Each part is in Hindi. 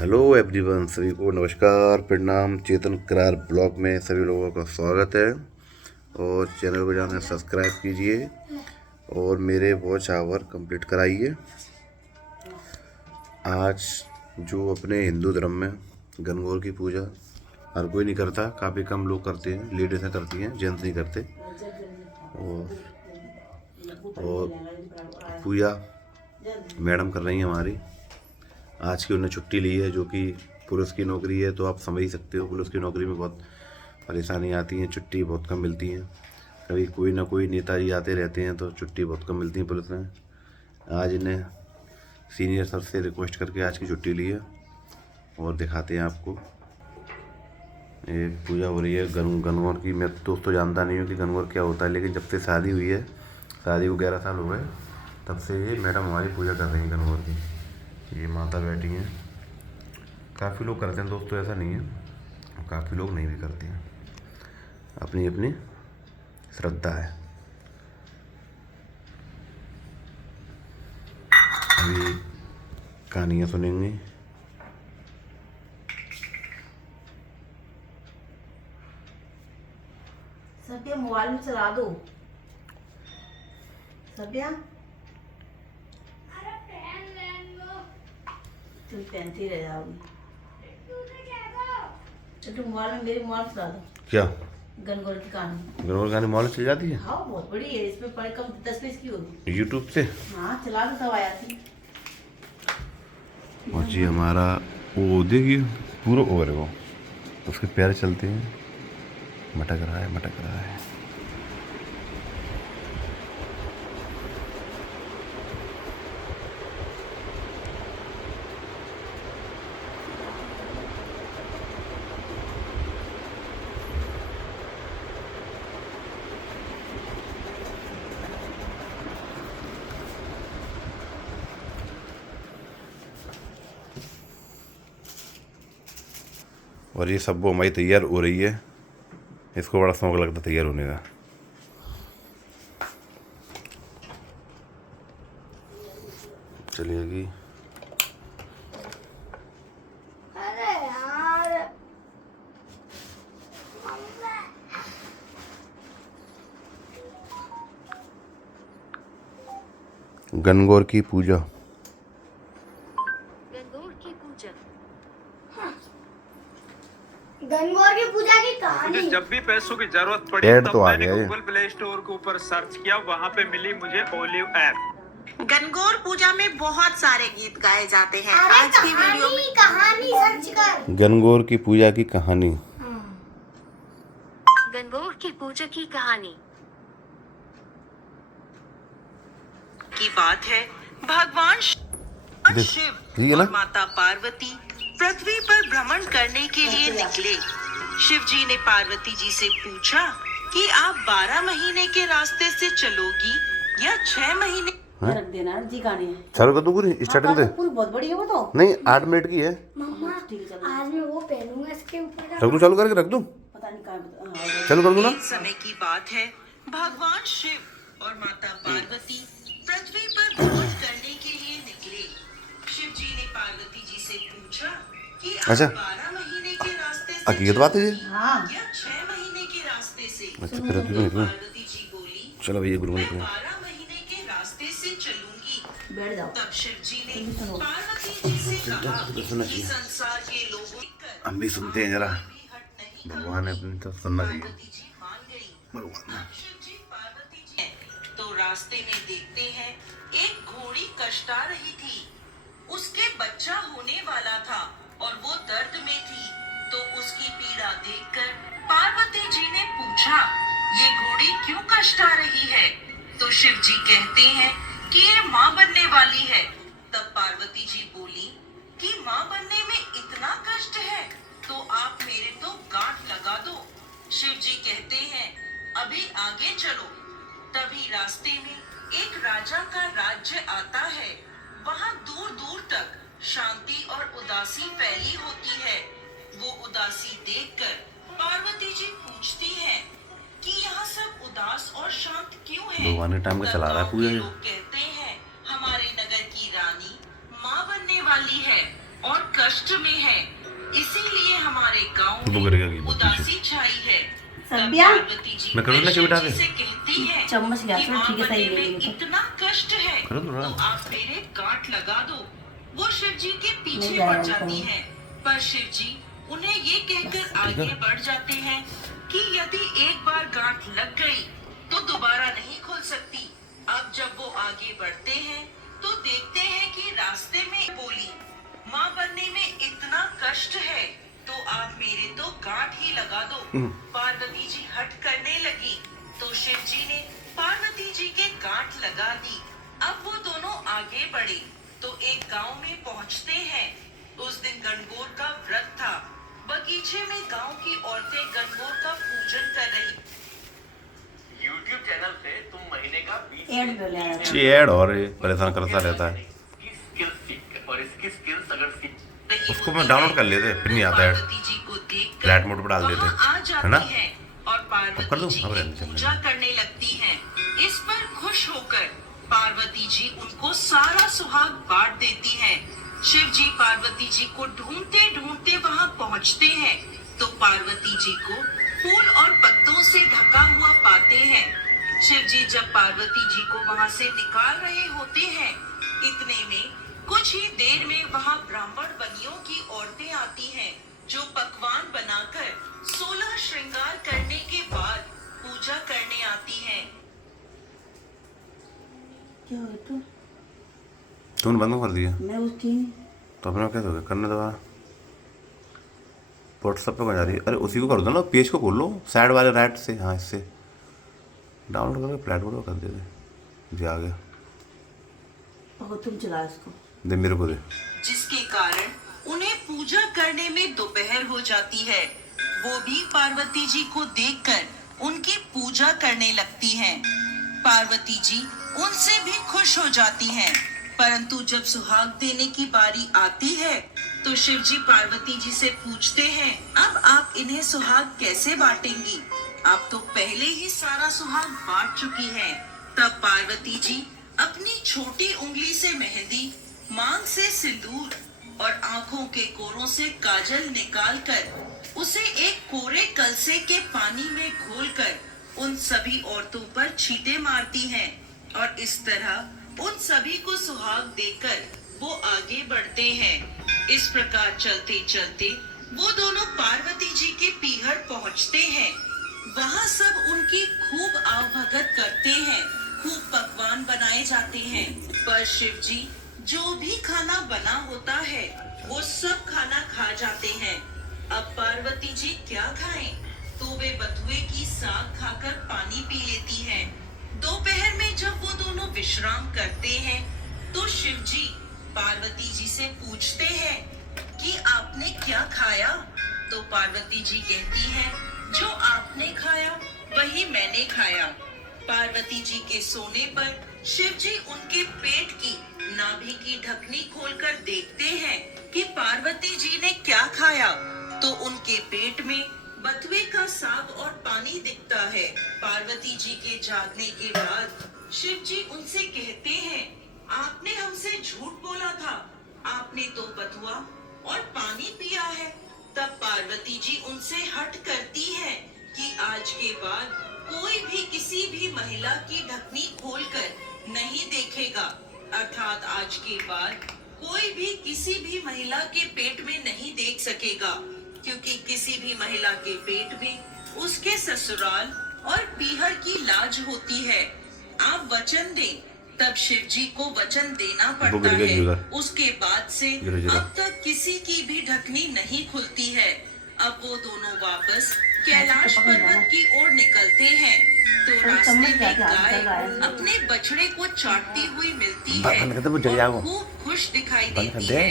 हेलो एवरीवन, सभी को नमस्कार, प्रणाम। चेतन करार ब्लॉग में सभी लोगों का स्वागत है और चैनल को जाना सब्सक्राइब कीजिए और मेरे वॉच आवर कंप्लीट कराइए। आज जो अपने हिंदू धर्म में गणगौर की पूजा हर कोई नहीं करता, काफ़ी कम लोग करते हैं, लेडीज़ें करती हैं, जेंट्स नहीं करते। और पूजा मैडम कर रही हैं हमारी। आज की उन्हें छुट्टी ली है, जो कि पुलिस की नौकरी है, तो आप समझ ही सकते हो पुलिस की नौकरी में बहुत परेशानी आती है, छुट्टी बहुत कम मिलती है। कभी कोई ना कोई नेताजी आते रहते हैं तो छुट्टी बहुत कम मिलती है पुलिस में। आज इन्हें सीनियर सर से रिक्वेस्ट करके आज की छुट्टी ली है और दिखाते हैं आपको। ये पूजा हो रही है गणगौर की। मैं दोस्तों जानता नहीं हूँ कि गणगौर क्या होता है, लेकिन जब से शादी हुई है, शादी को 11 साल हो गए, तब से ये मैडम हमारी पूजा कर रही हैं गणगौर की। ये माता बैठी हैं। काफ़ी लोग करते हैं दोस्तों, ऐसा नहीं है, काफ़ी लोग नहीं भी करते हैं, अपनी अपनी श्रद्धा है। अभी कहानियाँ सुनेंगे। सभ्या मोबाइल में चला दो। सभ्या तुम पहनती रह जाओगी, तो तुम मोबाइल में मेरे मोबाइल में चला दो। क्या? गणगौर की कहानी। गणगौर की कहानी मोबाइल चल जाती है? हाँ, बहुत बड़ी है, इसमें पढ़े कम 10 पेज की होगी। यूट्यूब से? हाँ, चला दो, सब आया थी। और जी हमारा वो देखिए पूरा ओवर है, वो उसके पैर चलते हैं, मटक रहा है, मटक रहा है। और ये सब वो हमारी तैयार हो रही है, इसको बड़ा शौक लगता है तैयार होने का। चलिएगी। अरे यार, गणगौर की पूजा। गणगौर की पूजा की कहानी। मुझे जब भी पैसों की जरूरत पड़ी तब तो मैंने गूगल प्ले स्टोर के ऊपर सर्च किया, वहाँ पे मिली मुझे ओलिव ऐप। गणगौर पूजा में बहुत सारे गीत गाए जाते हैं। अरे आज की वीडियो में कहानी सर्च कर। गणगौर की पूजा की कहानी। गणगौर की पूजा की कहानी की बात है। भगवान शिव और माता पार्वती पृथ्वी पर भ्रमण करने के लिए निकले। शिव जी ने पार्वती जी से पूछा कि आप 12 महीने के रास्ते से चलोगी या 6 महीने। रख देना जी, कहानी है। चालू कर दूं पूरी स्टार्टिंग से? पूरी बहुत बड़ी है वो तो। नहीं, 8 मिनट की है। मम्मा, आज मैं वो पहनूंगा इसके ऊपर। रख दूं, चालू करके रख दूं? पता नहीं कहाँ चालू कर दूं ना? एक समय की बात है। भगवान शिव और माता पार्वती पृथ्वी पर भ्रमण करने के लिए निकले। शिव जी ने पार्वती जी से पूछा कि आप अच्छा, 12 महीने के रास्ते से हकीकत बात है ये? हाँ, या 6 महीने के रास्ते से। अच्छा, फिर अभी नहीं। पार्वती जी बोली, चलो भैया गुरु मैं ने 12 महीने के रास्ते से चलूंगी। बैठ जाओ। तब शिव जी ने पार्वती जी से कहा कि संसार के लोगों हम भी सुनते हैं जरा। भी हट नहीं। भगवान ने अपनी तरफ सुनना चाहिए। पार्वती जी मान गई। भगवान शिव जी पार्वती जी तो रास्ते में देखते हैं एक घोड़ी कष्टा रही थी। उसके बच्चा होने वाला था और वो दर्द में थी। तो उसकी पीड़ा देखकर पार्वती जी ने पूछा, ये घोड़ी क्यों कष्टा रही है? तो शिव जी कहते हैं कि ये माँ बनने वाली है। तब पार्वती जी बोली कि माँ बनने में इतना कष्ट है तो आप मेरे तो गांठ लगा दो। शिव जी कहते हैं, अभी आगे चलो। तभी रास्ते में एक राजा का राज्य आता है। वहाँ दूर दूर तक शांति और उदासी फैली होती है। वो उदासी देखकर पार्वती जी पूछती हैं कि यहाँ सब उदास और शांत क्यों है? भगवान के टाइम का चला रहा है पूजा। लोग कहते हैं हमारे नगर की रानी माँ बनने वाली है और कष्ट कष्ट में है, इसीलिए हमारे गांव वो गिर गया में कि उदासी छाई है। तब सब्या? पार्वती जी मैं करूँ ना शिव चिमटा जी दे? से कहती है चम्मच लिया कि था, माँ ठीक है, सही बनने ले में ली तो। इतना कष्ट है करो तो तो ना। आप मेरे गांठ लगा दो। वो शिव जी के नहीं पीछे जाएगा पड़ जाती कहीं। हैं, पर शिव जी उन्हें ये कहकर आगे बढ़ जाते हैं कि यदि एक बार गांठ लग गई तो दोबारा नहीं खुल सकती। अब जब वो आगे बढ़ते हैं तो देखते हैं कि रास्ते में बोली, माँ बनने में इतना कष्ट है तो आप मेरे तो गांठ ही लगा दो। पार्वती जी हट करने लगी तो शिव जी ने पार्वती जी के गांठ लगा दी। अब वो दोनों आगे बढ़े तो एक गांव में पहुंचते हैं। उस दिन गणगौर का व्रत था। बगीचे में गांव की औरतें गणगौर का पूजन कर रही। YouTube चैनल से तुम महीने का 20 एड पे ले आया था। ये ऐड और ये परेशान करता रहता है। की स्किल्स सीख और इसकी स्किल्स अगर सीख उसको मैं डाउनलोड कर लेते, फिर नहीं आता है। पार्वती जी को देखकर फ्लैट मोड पे डाल देते, वहाँ आ है ना? जाती हैं और कर पार्वती दूं? जी अब की रहने दे, पूजा करने लगती हैं। इस पर खुश होकर पार्वती जी उनको सारा सुहाग बांट देती हैं। शिव जी पार्वती जी को ढूंढते ढूंढते वहाँ पहुँचते हैं तो पार्वती जी को फूल और पत्तों से ढका हुआ पाते हैं। शिव जी जब पार्वती जी को वहाँ से निकाल रहे होते हैं, इतने में कुछ ही देर में वहाँ ब्राह्मण बनियों की औरतें आती हैं जो पकवान बनाकर 16 श्रृंगार करने के बाद पूजा करने आती हैं। क्या हुआ तो? तूने बंद कर दिया मैं उसकी तो अपना क्या दोगे करने दवा। व्हाट्सएप पे जा रही है। अरे उसी को कर दो ना, पेज को खोल लो साइड वाले राइट से। हाँ, इससे डाउनलोड करके प्लेटफॉर्म पर कर दे जी। आ गया, पकड़, तुम चला इसको। दे मेरे को दे। जिसके कारण उन्हें पूजा करने में दोपहर हो जाती है। वो भी पार्वती जी को देखकर उनकी पूजा करने लगती हैं। पार्वती जी उनसे भी खुश हो जाती हैं, परंतु जब सुहाग देने की बारी आती है तो शिव जी पार्वती जी से पूछते हैं, अब आप इन्हें सुहाग कैसे बांटेंगी? आप तो पहले ही सारा सुहाग बांट चुकी हैं। तब पार्वती जी अपनी छोटी उंगली से मेहंदी, मांग से सिंदूर और आंखों के कोरों से काजल निकालकर उसे एक कोरे कलसे के पानी में घोलकर उन सभी औरतों पर छींटे मारती हैं और इस तरह उन सभी को सुहाग देकर वो आगे बढ़ते हैं। इस प्रकार चलते चलते वो दोनों पार्वती जी के पीहर पहुंचते हैं। वहाँ सब उनकी खूब आवभगत करते हैं, खूब पकवान बनाए जाते हैं, पर शिव जी जो भी खाना बना होता है वो सब खाना खा जाते हैं। अब पार्वती जी क्या खाएं? तो वे बथुए की साग खाकर पानी पी लेती हैं। दोपहर में जब वो दोनों विश्राम करते हैं तो शिव जी पार्वती जी से पूछते हैं कि आपने क्या खाया? तो पार्वती जी कहती हैं, जो आपने खाया वही मैंने खाया। पार्वती जी के सोने पर शिव जी उनके पेट की नाभि की ढकनी खोलकर देखते हैं कि पार्वती जी ने क्या खाया, तो उनके पेट में बथुए का साग और पानी दिखता है। पार्वती जी के जागने के बाद शिव जी उनसे कहते हैं, आपने हमसे झूठ बोला था, आपने तो बथुआ और पानी पिया है। तब पार्वती जी उनसे हट करती है कि आज के बाद कोई भी किसी भी महिला की ढकनी खोलकर नहीं देखेगा, अर्थात आज के बाद कोई भी किसी भी महिला के पेट में नहीं देख सकेगा, क्योंकि किसी भी महिला के पेट में उसके ससुराल और पीहर की लाज होती है। आप वचन दें। तब शिव जी को वचन देना पड़ता है। उसके बाद से अब तक किसी की भी ढकनी नहीं खुलती है। अब वो दोनों वापस कैलाश पर्वत की ओर निकलते हैं तो रास्ते में गाय अपने बछड़े को चाटती हुई मिलती है और खूब खुश दिखाई देती है।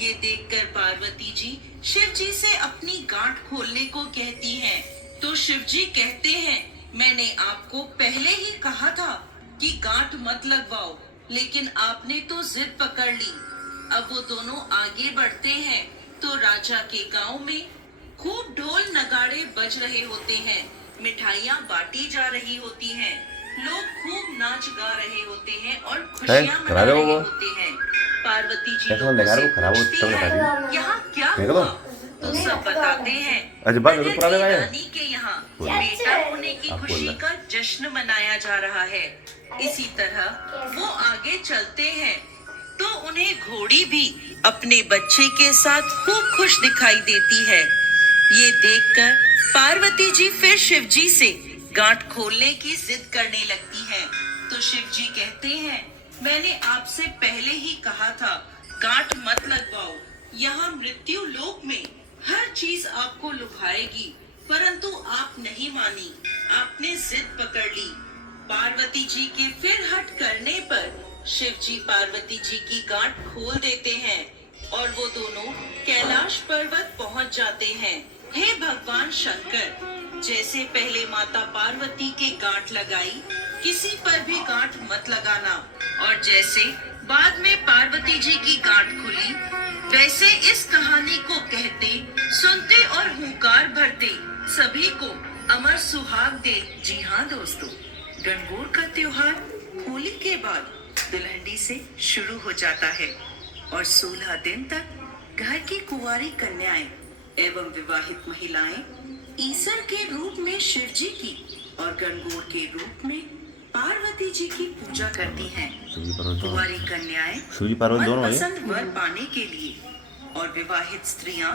ये देखकर पार्वती जी शिव जी से अपनी गांठ खोलने को कहती हैं, तो शिव जी कहते हैं, मैंने आपको पहले ही कहा था कि गांठ मत लगवाओ, लेकिन आपने तो जिद पकड़ ली। अब वो दोनों आगे बढ़ते हैं तो राजा के गांव में खूब ढोल नगाड़े बज रहे होते हैं, मिठाइयाँ बांटी जा रही होती हैं। लोग खूब नाच गा रहे होते हैं और खुशियां मना करा रहे हो रहे वो? होते हैं। पार्वती जी कैसा लोगों दिखा रहे से हो? खराब हो पूछती तब बता है, यहाँ क्या देखो हुआ? तो। तो सब बताते हैं अच्छा, बात करो, पुराने भाई। रानी के यहाँ बेटा होने की आप बोल खुशी रहे। का जश्न मनाया जा रहा है। इसी तरह वो आगे चलते हैं तो उन्हें घोड़ी भी अपने बच्चे के साथ खूब खुश दिखाई देती है। ये देखकर पार्वती जी फिर शिव जी से गांठ खोलने की जिद करने लगती हैं। तो शिव जी कहते हैं, मैंने आपसे पहले ही कहा था गांठ मत लगवाओ। यहाँ मृत्यु लोक में हर चीज आपको लुभाएगी, परंतु आप नहीं मानी, आपने जिद पकड़ ली। पार्वती जी के फिर हट करने पर शिव जी पार्वती जी की गांठ खोल देते हैं और वो दोनों कैलाश पर्वत पहुंच जाते हैं। हे भगवान शंकर, जैसे पहले माता पार्वती के गांठ लगाई, किसी पर भी गांठ मत लगाना, और जैसे बाद में पार्वती जी की गांठ खुली, वैसे इस कहानी को कहते, सुनते और हुंकार भरते सभी को अमर सुहाग दे। जी हाँ दोस्तों, गणगौर का त्योहार होली के बाद दुल्हनडी से शुरू हो जाता है और 16 दिन तक घर की कुंवारी कन्याएं एवं विवाहित महिलाएं ईसर के रूप में शिव जी की और गणगौर के रूप में पार्वती जी की पूजा करती हैं। कुंवारी कन्याएं मनपसंद वर पाने के लिए और विवाहित स्त्रियां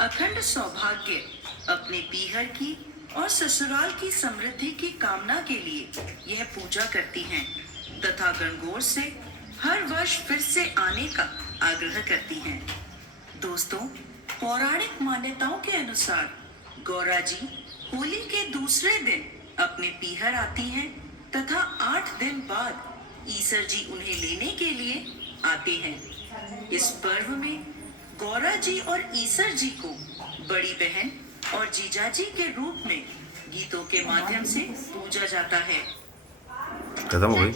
अखंड सौभाग्य, अपने पीहर की और ससुराल की समृद्धि की कामना के लिए यह पूजा करती हैं तथा गणगौर से हर वर्ष फिर से आने का आग्रह करती हैं। दोस्तों, पौराणिक मान्यताओं के अनुसार गौरा जी होली के दूसरे दिन अपने पीहर आती हैं तथा 8 दिन बाद ईसर जी उन्हें लेने के लिए आते हैं। इस पर्व में गौरा जी और ईसर जी को बड़ी बहन और जीजाजी के रूप में गीतों के माध्यम से पूजा जाता है। खत्म हो गई।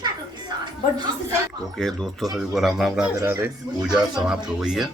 ओके दोस्तों, सभी को राम राम, राधे राधे। पूजा समाप्त हो गई है।